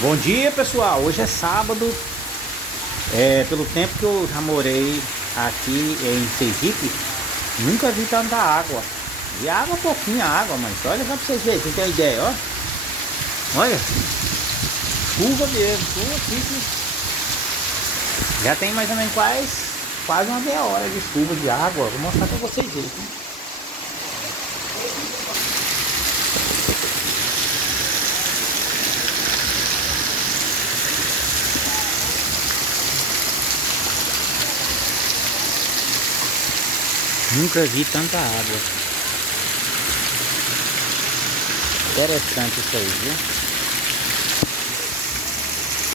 Bom dia, pessoal. Hoje é sábado. Pelo tempo que eu já morei aqui em Sergipe, nunca vi tanta água. E água, pouquinha água, mas olha só pra vocês verem, vocês têm uma ideia, ó. Olha, chuva mesmo, chuva aqui já tem mais ou menos quase uma meia hora de chuva de água. Vou mostrar pra vocês verem. Nunca vi tanta água. Interessante isso aí, viu?